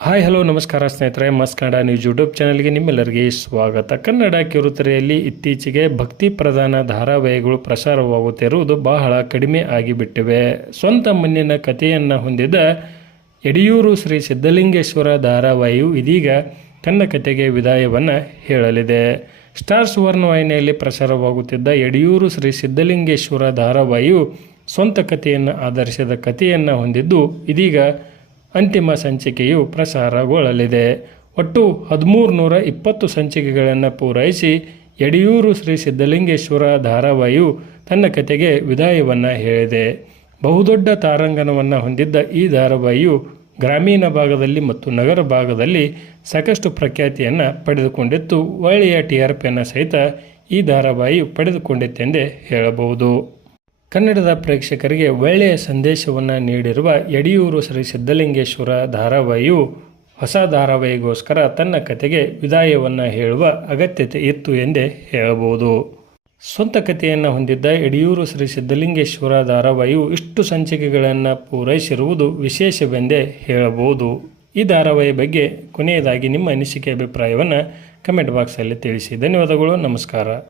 Hi hello ನಮಸ್ಕಾರ ಸ್ನೇಹಿತರೆ, ಮಸ್ತ್ ಕನ್ನಡ ನ್ಯೂಸ್ ಯೂಟ್ಯೂಬ್ ಚಾನಲ್ಗೆ ನಿಮ್ಮೆಲ್ಲರಿಗೆ ಸ್ವಾಗತ. ಕನ್ನಡ ಕಿರುತೆರೆಯಲ್ಲಿ ಇತ್ತೀಚೆಗೆ ಭಕ್ತಿ ಪ್ರಧಾನ ಧಾರಾವಾಹಿಗಳು ಪ್ರಸಾರವಾಗುತ್ತಿರುವುದು ಬಹಳ ಕಡಿಮೆ ಆಗಿಬಿಟ್ಟಿವೆ. ಸ್ವಂತ ಮಣ್ಣಿನ ಕಥೆಯನ್ನು ಹೊಂದಿದ ಯಡಿಯೂರು ಶ್ರೀ ಸಿದ್ಧಲಿಂಗೇಶ್ವರ ಧಾರಾವಾಹಿಯು ಇದೀಗ ತನ್ನ ಕಥೆಗೆ ವಿದಾಯವನ್ನು ಹೇಳಲಿದೆ. ಸ್ಟಾರ್ ಸುವರ್ಣ ವಾಹಿನಿಯಲ್ಲಿ ಪ್ರಸಾರವಾಗುತ್ತಿದ್ದ ಯಡಿಯೂರು ಶ್ರೀ ಸಿದ್ಧಲಿಂಗೇಶ್ವರ ಧಾರಾವಾಹಿಯು ಸ್ವಂತ ಕಥೆಯನ್ನು ಆಧರಿಸಿದ ಕಥೆಯನ್ನು ಹೊಂದಿದ್ದು ಇದೀಗ ಅಂತಿಮ ಸಂಚಿಕೆಯು ಪ್ರಸಾರಗೊಳ್ಳಲಿದೆ. ಒಟ್ಟು 1320 ಸಂಚಿಕೆಗಳನ್ನು ಪೂರೈಸಿ ಯಡಿಯೂರು ಶ್ರೀ ಸಿದ್ಧಲಿಂಗೇಶ್ವರ ಧಾರಾವಾಹಿಯು ತನ್ನ ಕಥೆಗೆ ವಿದಾಯವನ್ನು ಹೇಳಿದೆ. ಬಹುದೊಡ್ಡ ತಾರಾಗಣವನ್ನು ಹೊಂದಿದ್ದ ಈ ಧಾರಾವಾಹಿಯು ಗ್ರಾಮೀಣ ಭಾಗದಲ್ಲಿ ಮತ್ತು ನಗರ ಭಾಗದಲ್ಲಿ ಸಾಕಷ್ಟು ಪ್ರಖ್ಯಾತಿಯನ್ನು ಪಡೆದುಕೊಂಡಿತ್ತು. ಒಳ್ಳೆಯ TRPಯನ್ನು ಸಹಿತ ಈ ಧಾರಾವಾಹಿಯು ಪಡೆದುಕೊಂಡಿತ್ತೆಂದೇ ಹೇಳಬಹುದು. ಕನ್ನಡದ ಪ್ರೇಕ್ಷಕರಿಗೆ ಒಳ್ಳೆಯ ಸಂದೇಶವನ್ನು ನೀಡಿರುವ ಯಡಿಯೂರು ಶ್ರೀ ಸಿದ್ಧಲಿಂಗೇಶ್ವರ ಧಾರಾವಾಹಿಯು ಹೊಸ ಧಾರಾವಾಹಿಗೋಸ್ಕರ ತನ್ನ ಕಥೆಗೆ ವಿದಾಯವನ್ನು ಹೇಳುವ ಅಗತ್ಯತೆ ಇತ್ತು ಎಂದೇ ಹೇಳಬಹುದು. ಸ್ವಂತ ಕಥೆಯನ್ನು ಹೊಂದಿದ್ದ ಯಡಿಯೂರು ಶ್ರೀ ಸಿದ್ಧಲಿಂಗೇಶ್ವರ ಧಾರಾವಾಹಿಯು ಇಷ್ಟು ಸಂಚಿಕೆಗಳನ್ನು ಪೂರೈಸಿರುವುದು ವಿಶೇಷವೆಂದೇ ಹೇಳಬಹುದು. ಈ ಧಾರಾವಾಹಿ ಬಗ್ಗೆ ಕೊನೆಯದಾಗಿ ನಿಮ್ಮ ಅನಿಸಿಕೆ ಅಭಿಪ್ರಾಯವನ್ನು ಕಮೆಂಟ್ ಬಾಕ್ಸಲ್ಲಿ ತಿಳಿಸಿ. ಧನ್ಯವಾದಗಳು. ನಮಸ್ಕಾರ.